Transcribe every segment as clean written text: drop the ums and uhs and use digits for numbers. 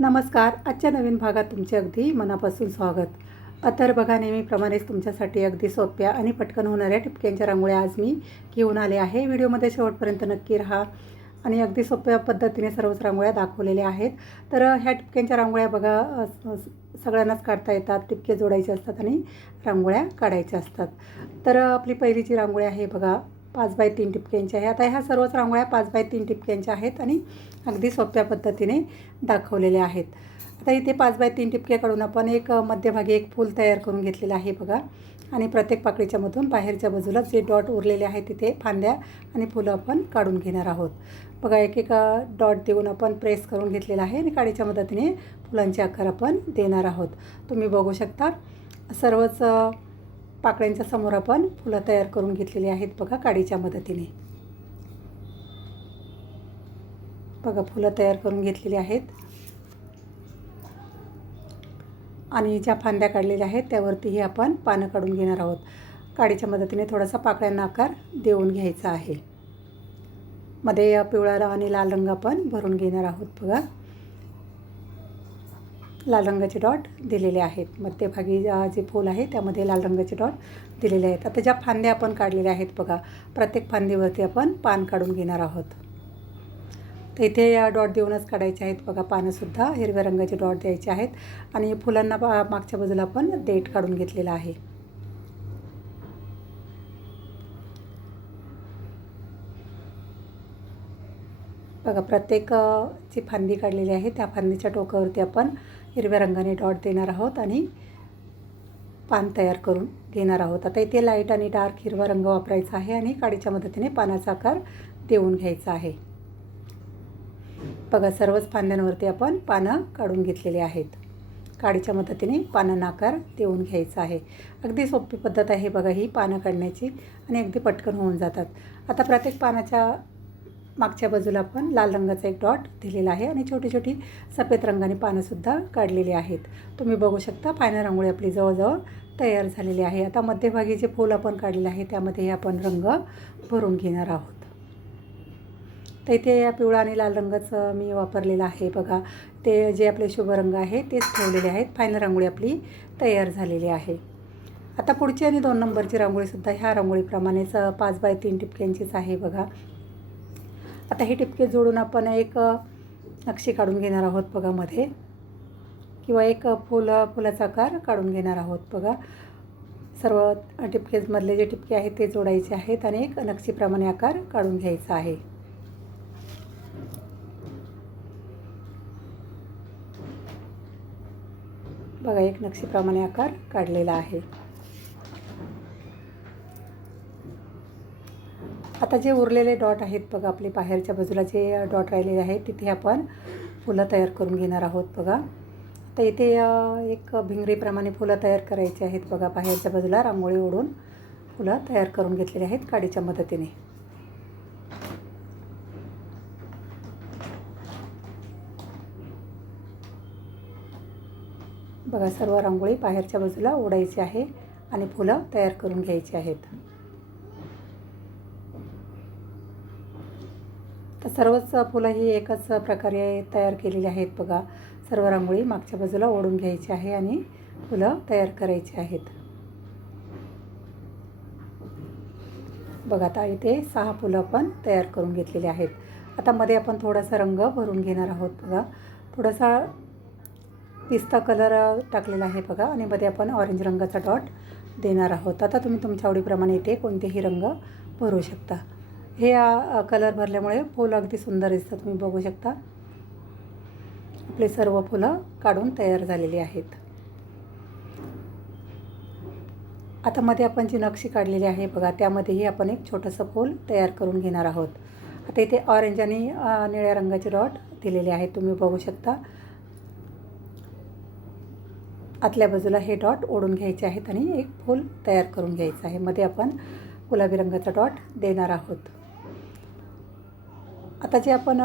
नमस्कार. आजच्या नवीन भागात तुमचे अगदी मनापासून स्वागत. तर बघा, नेहमीप्रमाणेच तुमच्यासाठी अगदी सोप्या आणि पटकन होणाऱ्या ठिपक्यांच्या रांगोळ्या आज मी घेऊन आले आहे. व्हिडिओमध्ये शेवटपर्यंत नक्की राहा आणि अगदी सोप्या पद्धतीने सर्वच रांगोळ्या दाखवलेल्या आहेत. तर ह्या ठिपक्यांच्या रांगोळ्या बघा सगळ्यांनाच काढता येतात. ठिपके जोडायचे असतात आणि रांगोळ्या काढायच्या असतात. तर आपली पहिली जी रांगोळी आहे बघा 5x3 ठिपक्यांची आहे. आता ह्या सर्वच रांगोळ्या 5x3 ठिपक्यांच्या आहेत आणि अगदी सोप्या पद्धतीने दाखवलेल्या आहेत. आता इथे 5x3 ठिपके काढून आपण एक मध्यभागी एक फूल तयार करून घेतलेलं आहे बघा. आणि प्रत्येक पाकळीच्या मधून बाहेरच्या बाजूला जे डॉट उरलेले आहेत तिथे फांद्या आणि फुलं आपण काढून घेणार आहोत. बघा एक एक डॉट देऊन आपण प्रेस करून घेतलेला आहे आणि काडीच्या मदतीने फुलांचे आकार आपण देणार आहोत. तुम्ही बघू शकता सर्वच पाकळ्यांच्या समोर आपण फुलं तयार करून घेतलेली आहेत बघा काडीच्या मदतीने. बघा फुलं तयार करून घेतलेली आहेत आणि ज्या फांद्या काढलेल्या आहेत त्यावरतीही आपण पानं काढून घेणार आहोत. काडीच्या मदतीने थोडासा पाकळ्यांना आकार देऊन घ्यायचा आहे. मध्ये पिवळा आणि लाल रंग आपण भरून घेणार आहोत. बघा लाल रंगाचे डॉट दिलेले आहेत. मध्यभागी जे फूल आहे त्यामध्ये लाल रंगाचे डॉट दिलेले आहेत. आता ज्या फांद्या आपण काढलेल्या आहेत बघा प्रत्येक फांदीवरती आपण पान काढून घेणार आहोत. तर इथे डॉट देऊनच काढायचे आहेत बघा. पानंसुद्धा हिरव्या रंगाचे डॉट द्यायचे आहेत आणि फुलांना मागच्या बाजूला आपण देठ काढून घेतलेला आहे. बघा प्रत्येक जी फांदी काढलेली आहे त्या फांदीच्या टोकावरती आपण हिरव्या रंगाने डॉट देणार आहोत आणि पान तयार करून घेणार आहोत. आता इथे लाईट आणि डार्क हिरवा रंग वापरायचा आहे आणि काडीच्या मदतीने पानाचा आकार देऊन घ्यायचा आहे. बघा सर्वच फांद्यांवरती आपण पानं काढून घेतलेली आहेत. काडीच्या मदतीने पानांना आकार देऊन घ्यायचा आहे. अगदी सोपी पद्धत आहे बघा ही पानं काढण्याची आणि अगदी पटकन होऊन जातात. आता प्रत्येक पानाच्या मागच्या बाजूला आपण लाल रंगाचा एक डॉट दिलेला आहे आणि छोटी छोटी सफेद रंगाने पानंसुद्धा काढलेली आहेत. तुम्ही बघू शकता फायनल रांगोळी आपली जवळजवळ तयार झालेली आहे. आता मध्यभागी जे फूल आपण काढलेलं आहे त्यामध्ये आपण रंग भरून घेणार आहोत. तर इथे पिवळा आणि लाल रंगाचं मी वापरलेला आहे बघा. ते जे आपले शुभ रंग आहे तेच ठेवलेले आहेत. फायनल रांगोळी आपली तयार झालेली आहे. आता पुढची आणि 2 नंबरची रांगोळीसुद्धा ह्या रांगोळीप्रमाणेच 5x3 ठिपक्यांचीच आहे बघा. आता हे ठिपके जोडून आपण एक नक्षी काढून घेणार आहोत बघा मध्ये, किंवा एक फुलाचा आकार काढून घेणार आहोत बघा. सर्व ठिपकेमधले जे ठिपके आहेत ते जोडायचे आहेत आणि एक नक्षीप्रमाणे आकार काढून घ्यायचा आहे. बघा एक नक्षीप्रमाणे आकार काढलेला आहे. आता जे उरलेले डॉट आहेत बघा आपले बाहेरच्या बाजूला जे डॉट राहिलेले आहेत तिथे आपण फुलं तयार करून घेणार आहोत बघा. आता इथे एक भिंगरीप्रमाणे फुलं तयार करायची आहेत बघा. बाहेरच्या बाजूला रांगोळी ओढून फुलं तयार करून घेतलेली आहेत काडीच्या मदतीने. बघा सर्व रांगोळी बाहेरच्या बाजूला ओढायची आहे आणि फुलं तयार करून घ्यायची आहेत. तर सर्वच फुलं ही एकच प्रकारे तयार केलेली आहेत बघा. सर्व रांगोळी मागच्या बाजूला ओढून घ्यायची आहे आणि फुलं तयार करायची आहेत. बघा आता इथे 6 फुलं आपण तयार करून घेतलेली आहेत. आता मध्ये आपण थोडासा रंग भरून घेणार आहोत बघा. थोडासा पिस्ता कलर टाकलेला आहे बघा आणि मध्ये आपण ऑरेंज रंगाचा डॉट देणार आहोत. आता तुम्ही तुमच्या आवडीप्रमाणे इथे कोणतेही रंग भरू शकता. हे कलर भरल्यामुळे फुलं अगदी सुंदर दिसतात. तुम्ही बघू शकता आपले सर्व फुलं काढून तयार झालेली आहेत. आता मध्ये आपण जी नक्षी काढलेली आहे बघा त्यामध्येही आपण एक छोटंसं फूल तयार करून घेणार आहोत. आता इथे ऑरेंज आणि निळ्या रंगाचे डॉट दिलेले आहेत. तुम्ही बघू शकता आतल्या बाजूला हे डॉट ओढून घ्यायचे आहेत आणि एक फूल तयार करून घ्यायचं आहे. मध्ये आपण गुलाबी रंगाचा डॉट देणार आहोत. आता जे आपण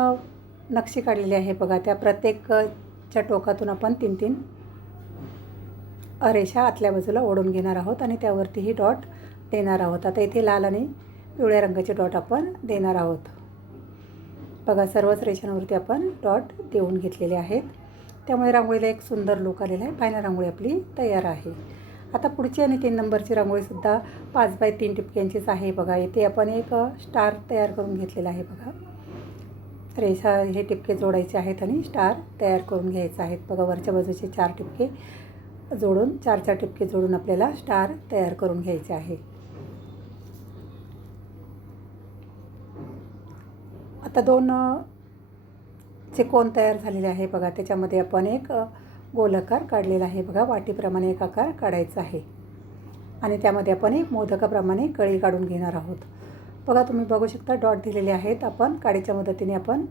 नक्षी काढलेली आहे बघा त्या प्रत्येकच्या टोकातून आपण 3-3 रेषा आतल्या बाजूला ओढून घेणार आहोत आणि त्यावरतीही डॉट देणार आहोत. आता इथे लाल आणि पिवळ्या रंगाचे डॉट आपण देणार आहोत. बघा सर्वच रेषांवरती आपण डॉट देऊन घेतलेले आहेत. त्यामुळे रांगोळीला एक सुंदर लुक आलेला आहे. फायनल रांगोळी आपली तयार आहे. आता पुढची आणि 3 नंबरची रांगोळीसुद्धा 5 बाय 3 ठिपक्यांचीच आहे बघा. इथे आपण एक स्टार तयार करून घेतलेला आहे बघा. रेषा हे टिपके जोडायचे आहेत आणि स्टार तयार करून घ्यायचे आहेत बघा. वरच्या बाजूचे 4 टिपके जोडून 4 टिपके जोडून आपल्याला स्टार तयार करून घ्यायचे आहे. आता 2 चे कोन तयार झालेले आहे बघा. त्याच्यामध्ये आपण एक गोलाकार काढलेला आहे बघा. वाटीप्रमाणे एक आकार काढायचा आहे आणि त्यामध्ये आपण एक मोदकाप्रमाणे कळी काढून घेणार आहोत बघा. तुम्ही बघू शकता डॉट दिलेले आहेत. आपण काडीच्या मदतीने आपण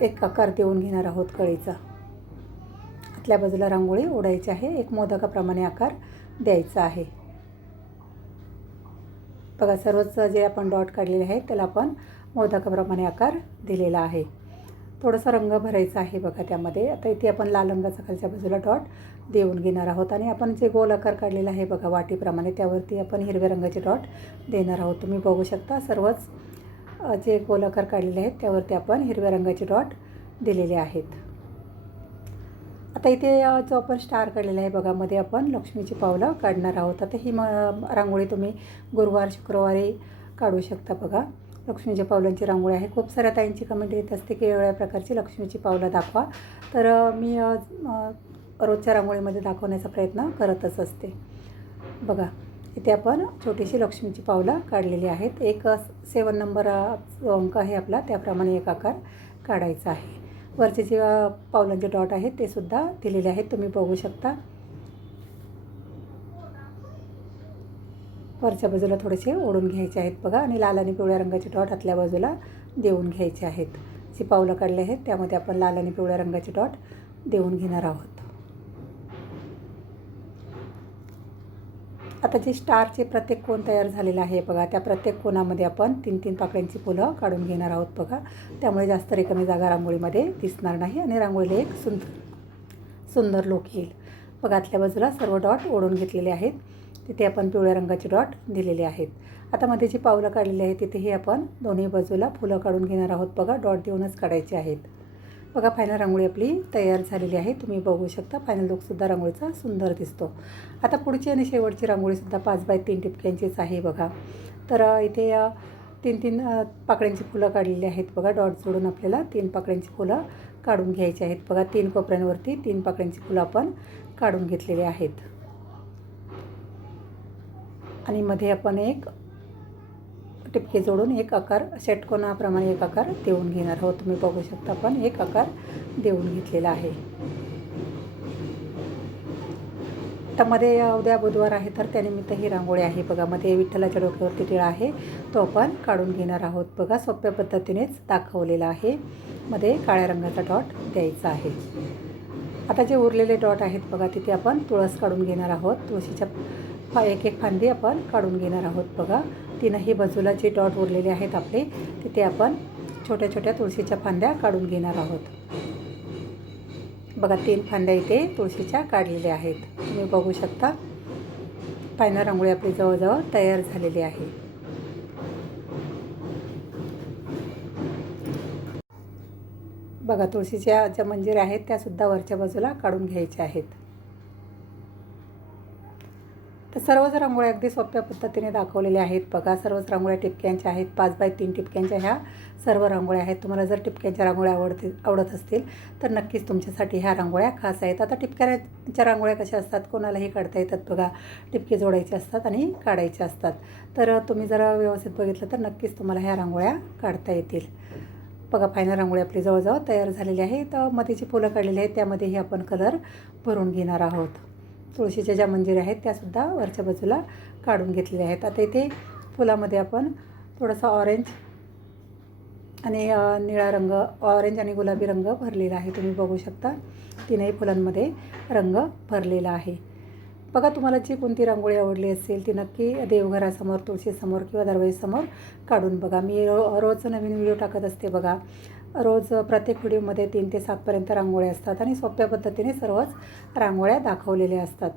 एक आकार देऊन घेणार आहोत कळीचा. आतल्या बाजूला रांगोळी ओढायची आहे. एक मोदकाप्रमाणे आकार द्यायचा आहे बघा. सर्वच जे आपण डॉट काढलेले आहेत त्याला आपण मोदकाप्रमाणे आकार दिलेला आहे. थोडासा रंग भरायचा आहे बघा त्यामध्ये. आता इथे आपण लाल रंगाचा खालच्या बाजूला डॉट देऊन घेणार आहोत आणि आपण जे गोल आकार काढलेला आहे बघा वाटीप्रमाणे त्यावरती आपण हिरव्या रंगाचे डॉट देणार आहोत. तुम्ही बघू शकता सर्वच जे गोल आकार काढलेले आहेत त्यावरती आपण हिरव्या रंगाचे डॉट दिलेले आहेत. आता इथे जो आपण स्टार काढलेला आहे बघा मध्ये आपण लक्ष्मीची पावलं काढणार आहोत. आता ही रांगोळी तुम्ही गुरुवार शुक्रवारी काढू शकता बघा. लक्ष्मीच्या पावलांची रांगोळी आहे. खूप साऱ्या ताईंची कमेंट येत असते की वेगवेगळ्या प्रकारची लक्ष्मीची पावलं दाखवा. तर मी रोजच्या रांगोळीमध्ये दाखवण्याचा प्रयत्न करतच असते बघा. इथे आपण छोटीशी लक्ष्मीची पावलं काढलेली आहेत. एक 7 नंबर जो अंक आहे आपला त्याप्रमाणे एक आकार काढायचा आहे. वरचे जे पावलांचे डॉट आहेत ते सुद्धा दिलेले आहेत. तुम्ही बघू शकता. वरच्या बाजूला थोडेसे ओढून घ्यायचे आहेत बघा आणि लाल आणि पिवळ्या रंगाचे डॉट आतल्या बाजूला देऊन घ्यायचे आहेत. जी पावलं काढले आहेत त्यामध्ये आपण लाल आणि पिवळ्या रंगाचे डॉट देऊन घेणार आहोत. आता जे स्टारचे प्रत्येक कोन तयार झालेला आहे बघा त्या प्रत्येक कोनामध्ये आपण 3-3 पाकळ्यांची फुलं काढून घेणार आहोत बघा. त्यामुळे जास्त रिकामी जागा रांगोळीमध्ये दिसणार नाही आणि रांगोळीला एक सुंदर लुक येईल बघा. आतल्या बाजूला सर्व डॉट ओढून घेतलेले आहेत. तिथे आपण पिवळ्या रंगाचे डॉट दिलेले आहेत. आता मध्ये जी पावलं काढलेली आहेत तिथेही आपण दोन्ही बाजूला फुलं काढून घेणार आहोत बघा. डॉट देऊनच काढायचे आहेत बघा. फायनल रांगोळी आपली तयार झालेली आहे. तुम्ही बघू शकता फायनल लुकसुद्धा रांगोळीचा सुंदर दिसतो. आता पुढची आणि शेवटची रांगोळीसुद्धा 5 बाय 3 ठिपक्यांचीच आहे बघा. तर इथे 3-3 पाकळ्यांची फुलं काढलेली आहेत बघा. डॉट जोडून आपल्याला 3 पाकळ्यांची फुलं काढून घ्यायची आहेत बघा. 3 कोपऱ्यांवरती 3 पाकळ्यांची फुलं आपण काढून घेतलेली आहेत आणि मध्ये आपण एक टिपके जोडून एक आकार षटकोनाप्रमाणे एक आकार देऊन घेणार आहोत. तुम्ही बघू शकता आपण एक आकार देऊन घेतलेला आहे. आता मध्ये उद्या बुधवार आहे तर त्यानिमित्त ही रांगोळी आहे बघा. मध्ये विठ्ठलाच्या डोक्यावरती टिळा आहे तो आपण काढून घेणार आहोत बघा. सोप्या पद्धतीनेच दाखवलेला आहे. मध्ये काळ्या रंगाचा डॉट द्यायचा आहे. आता जे उरलेले डॉट आहेत बघा तिथे आपण तुळस काढून घेणार आहोत. तुळशीच्या एक फांदी आपण काढून घेणार आहोत बघा. 3ही बाजूला जे डॉट उरलेले आहेत आपले तिथे आपण छोट्या छोट्या तुळशीच्या फांद्या काढून घेणार आहोत बघा. 3 फांद्या इथे तुळशीच्या काढलेल्या आहेत. तुम्ही बघू शकता. फायनल रांगोळी आपली जवळजवळ तयार झालेली आहे बघा. तुळशीच्या ज्या मंजिऱ्या आहेत त्यासुद्धा वरच्या बाजूला काढून घ्यायच्या आहेत. तर सर्वच रांगोळ्या अगदी सोप्या पद्धतीने दाखवलेल्या आहेत बघा. सर्वच रांगोळ्या टिपक्यांच्या आहेत. 5 बाय 3 टिपक्यांच्या ह्या सर्व रांगोळ्या आहेत. तुम्हाला जर टिपक्यांच्या रांगोळ्या आवडत असतील तर नक्कीच तुमच्यासाठी ह्या रांगोळ्या खास आहेत. आता टिपक्यांच्या रांगोळ्या कशा असतात कोणालाही काढता येतात बघा. टिपके जोडायचे असतात आणि काढायचे असतात. तर तुम्ही जर व्यवस्थित बघितलं तर नक्कीच तुम्हाला ह्या रांगोळ्या काढता येतील बघा. फायनल रांगोळी आपली जवळजवळ तयार झालेली आहे. तर मध्ये जी फुलं काढलेली आहेत त्यामध्येही आपण कलर भरून घेणार आहोत. तुळशीच्या ज्या मंजिऱ्या आहेत त्यासुद्धा वरच्या बाजूला काढून घेतलेल्या आहेत. आता इथे फुलामध्ये आपण थोडासा ऑरेंज आणि निळा रंग, ऑरेंज आणि गुलाबी रंग भरलेला आहे. तुम्ही बघू शकता 3ही फुलांमध्ये रंग भरलेला आहे बघा. तुम्हाला जी कोणती रांगोळी आवडली असेल ती नक्की देवघरासमोर, तुळशीसमोर किंवा दरवाजेसमोर काढून बघा. मी रोज नवीन व्हिडिओ टाकत असते बघा. रोज प्रत्येक व्हिडिओमध्ये 3 ते 7पर्यंत रांगोळ्या असतात आणि सोप्या पद्धतीने सर्वच रांगोळ्या दाखवलेल्या असतात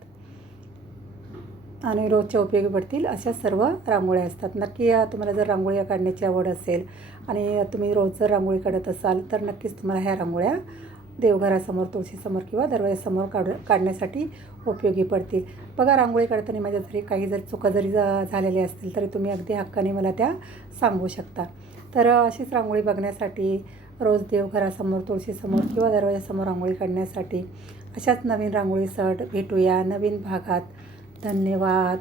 आणि रोजच्या उपयोगी पडतील अशा सर्व रांगोळ्या असतात. नक्की तुम्हाला जर रांगोळ्या काढण्याची आवड असेल आणि तुम्ही रोज जर रांगोळी काढत असाल तर नक्कीच तुम्हाला ह्या रांगोळ्या देवघरासमोर, तुळशीसमोर किंवा दरवाजासमोर काढण्यासाठी उपयोगी पडतील. बघा, रांगोळी काढताना माझ्या जरी चुका झालेल्या असतील तरी तुम्ही अगदी हक्काने मला त्या सांगू शकता. तर अशीच रांगोळी बघण्यासाठी, रोज देवघरासमोर, तुळशीसमोर किंवा दरवाजासमोर रांगोळी काढण्यासाठी अशाच नवीन रांगोळीसह भेटूया नवीन भागात. धन्यवाद.